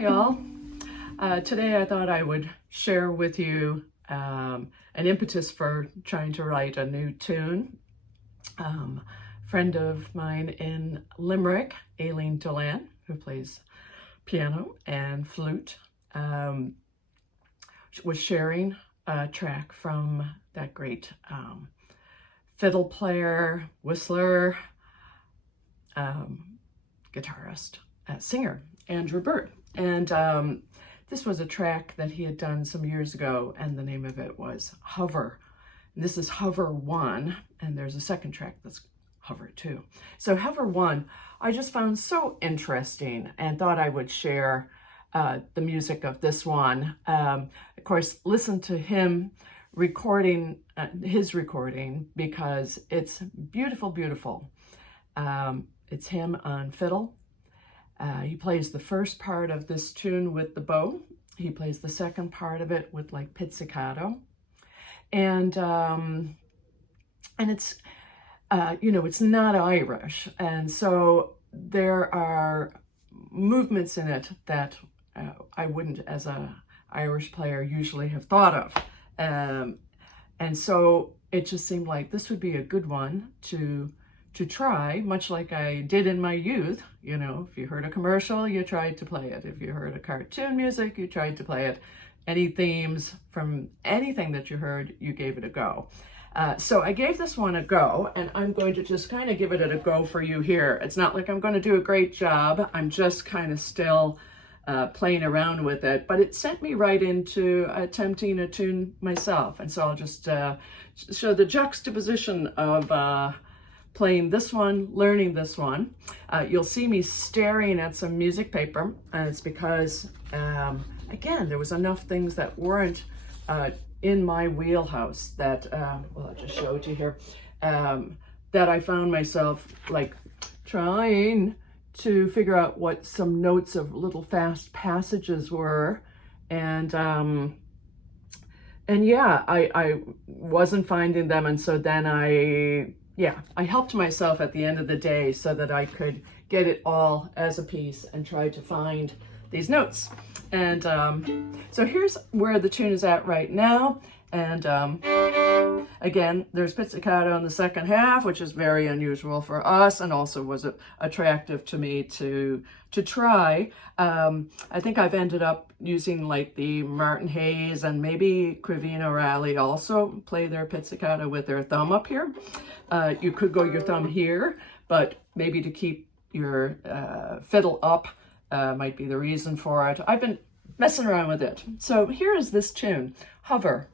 Hi all. Today I thought I would share with you an impetus for trying to write a new tune. Friend of mine in Limerick, Aileen Delan, who plays piano and flute, was sharing a track from that great fiddle player, whistler, guitarist, singer, Andrew Bird. And this was a track that he had done some years ago, and the name of it was Hover. And this is Hover 1, and there's a second track that's Hover 2. So Hover 1, I just found so interesting and thought I would share the music of this one. Of course, listen to him recording, his recording, because it's beautiful, beautiful. It's him on fiddle. He plays the first part of this tune with the bow. He plays the second part of it with like pizzicato. And it's, it's not Irish. And so there are movements in it that I wouldn't, as a Irish player, usually have thought of. And so it just seemed like this would be a good one to try, much like I did in my youth. You know, if you heard a commercial, you tried to play it. If you heard a cartoon music, you tried to play it. Any themes from anything that you heard, you gave it a go. So I gave this one a go, and I'm going to just kind of give it a go for you here. It's not like I'm going to do a great job. I'm just kind of still playing around with it, but it sent me right into attempting a tune myself. And so I'll just show the juxtaposition of playing this one, learning this one. You'll see me staring at some music paper, and it's because, again, there was enough things that weren't in my wheelhouse that, well, I'll just show it to you here, that I found myself like trying to figure out what some notes of little fast passages were. And yeah, I wasn't finding them. And so then I helped myself at the end of the day so that I could get it all as a piece and try to find these notes. And so here's where the tune is at right now. And again, there's pizzicato in the second half, which is very unusual for us and also was attractive to me to try. I think I've ended up using like the Martin Hayes and maybe Crivino Rally also play their pizzicato with their thumb up here. You could go your thumb here, but maybe to keep your fiddle up might be the reason for it. I've been messing around with it. So here is this tune, Hover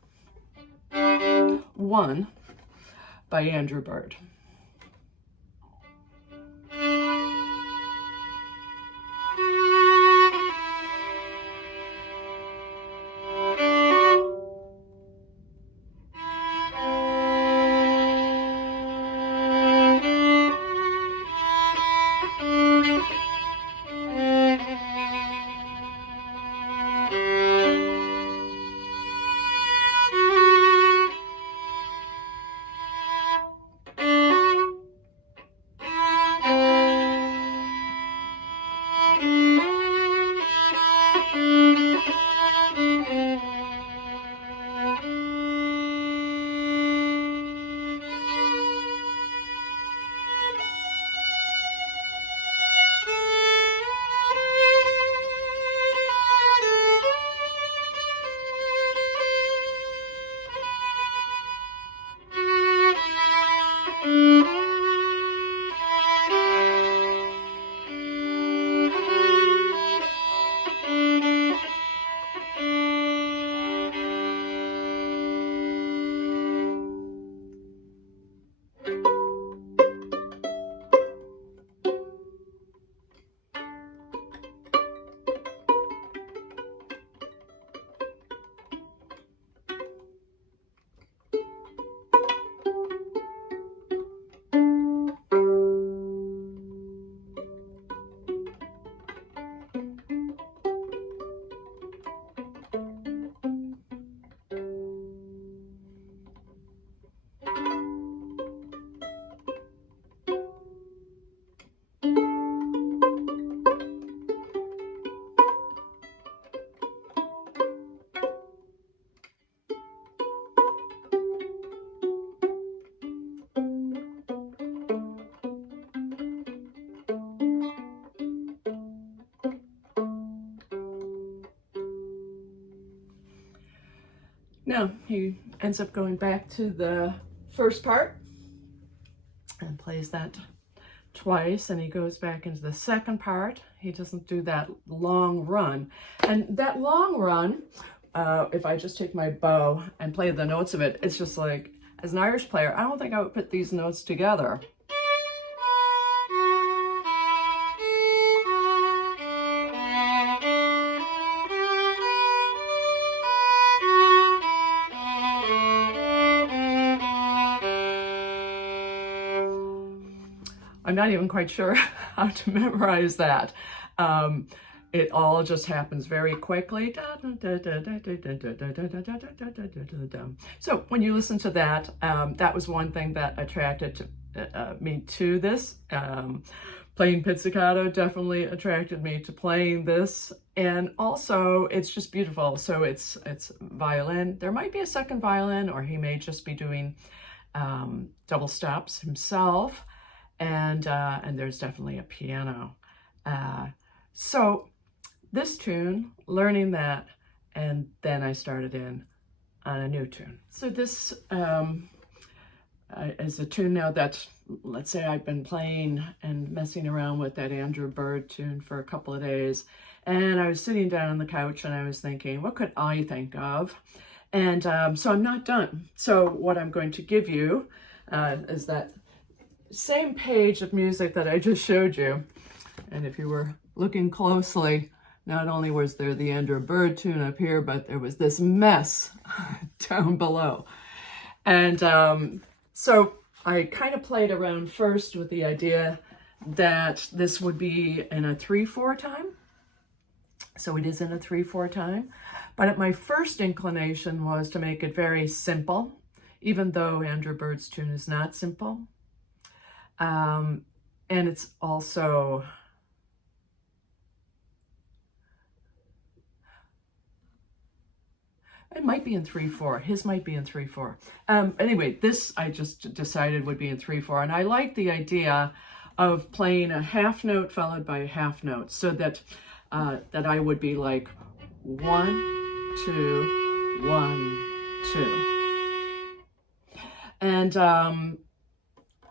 1 by Andrew Bird. Now he ends up going back to the first part and plays that twice, and he goes back into the second part. He doesn't do that long run. And that long run, if I just take my bow and play the notes of it, it's just like, as an Irish player, I don't think I would put these notes together. I'm not even quite sure how to memorize that. It all just happens very quickly. So when you listen to that, that was one thing that attracted me to this. Playing pizzicato definitely attracted me to playing this. And also, it's just beautiful. So it's violin. There might be a second violin, or he may just be doing double stops himself. And there's definitely a piano. So this tune, learning that, and then I started in on a new tune. So this is a tune now that, let's say I've been playing and messing around with that Andrew Bird tune for a couple of days, and I was sitting down on the couch and I was thinking, what could I think of? And so I'm not done. So what I'm going to give you is that same page of music that I just showed you. And if you were looking closely, not only was there the Andrew Bird tune up here, but there was this mess down below. And so I kind of played around first with the idea that this would be in a 3/4 time. So it is in a 3/4 time. But my first inclination was to make it very simple, even though Andrew Bird's tune is not simple. And it's also, it might be in 3/4. His might be in 3/4. Anyway, this I just decided would be in 3/4. And I like the idea of playing a half note followed by a half note, so that that I would be like 1, 2, 1, 2. And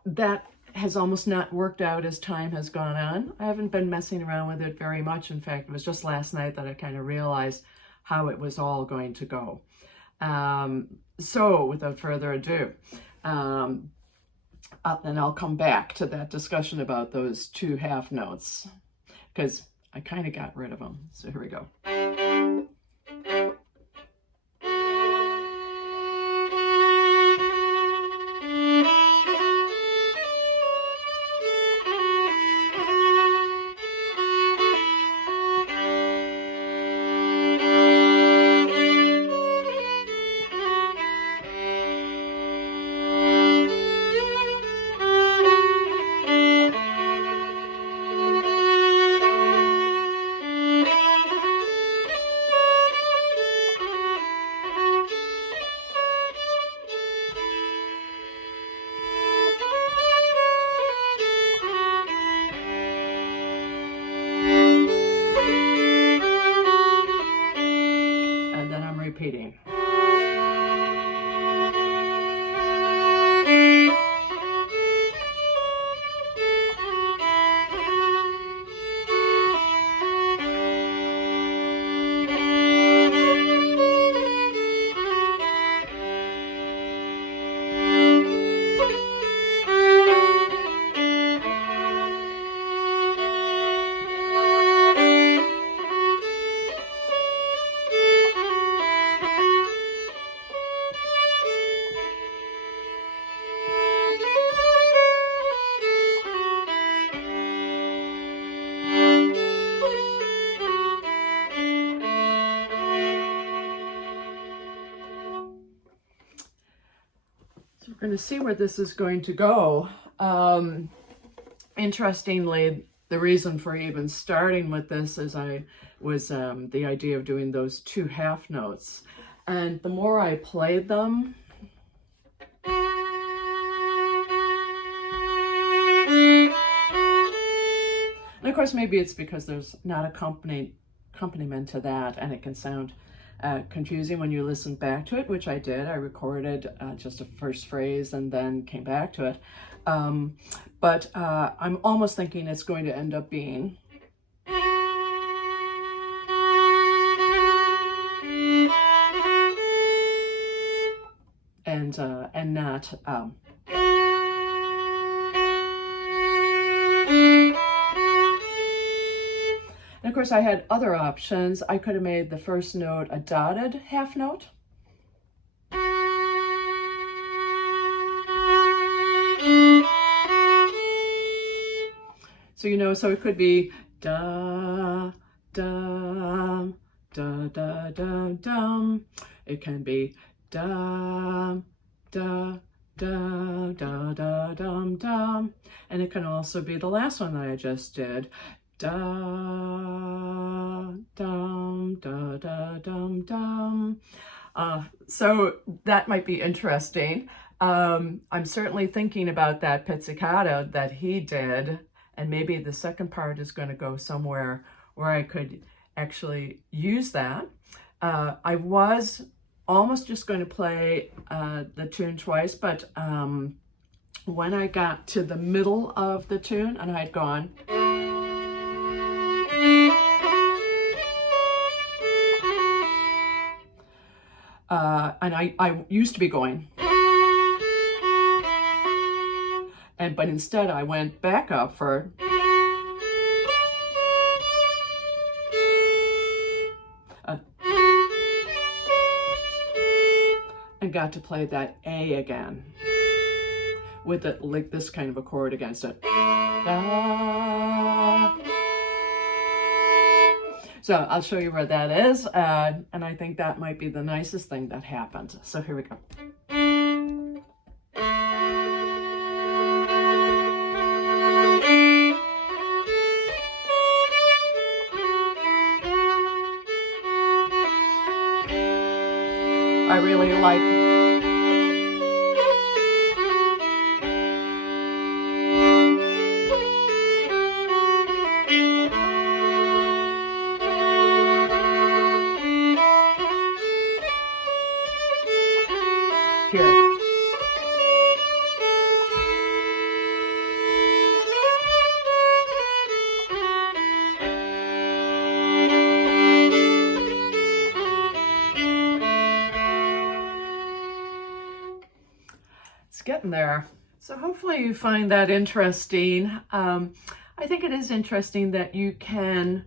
that has almost not worked out as time has gone on. I haven't been messing around with it very much. In fact, it was just last night that I kind of realized how it was all going to go. So without further ado, and I'll come back to that discussion about those 2 half notes, because I kind of got rid of them. So here we go. Repeating. So we're going to see where this is going to go. Interestingly, the reason for even starting with this is the idea of doing those 2 half notes. And the more I played them, and of course maybe it's because there's not accompaniment to that, and it can sound confusing when you listen back to it, which I did. I recorded just a first phrase and then came back to it. But I'm almost thinking it's going to end up being. And not. And of course, I had other options. I could have made the first note a dotted half note. So, you know, so it could be da, dum, da, da, da, dum. It can be dum, da, da, da, da, dum, dum. And it can also be the last one that I just did. Da, dum, da, da, dum, dum. So that might be interesting. I'm certainly thinking about that pizzicato that he did, and maybe the second part is going to go somewhere where I could actually use that. I was almost just going to play the tune twice, but when I got to the middle of the tune and I'd gone, and I used to be going, but instead I went back up for, and got to play that A again with it, like this kind of a chord against it. So I'll show you where that is, and I think that might be the nicest thing that happened. So here we go. I really like. Here. It's getting there. So hopefully you find that interesting. I think it is interesting that you can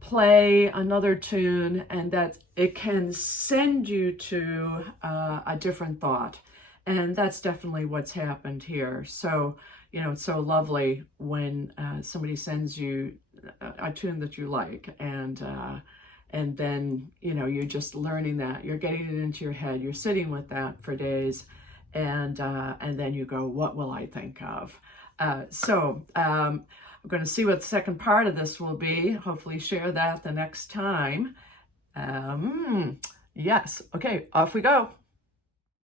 play another tune and that it can send you to a different thought. And that's definitely what's happened here. So, you know, it's so lovely when somebody sends you a tune that you like, and then, you know, you're just learning that, you're getting it into your head, you're sitting with that for days, and then you go, what will I think of? So I'm going to see what the second part of this will be. Hopefully share that the next time. Yes. Okay, off we go.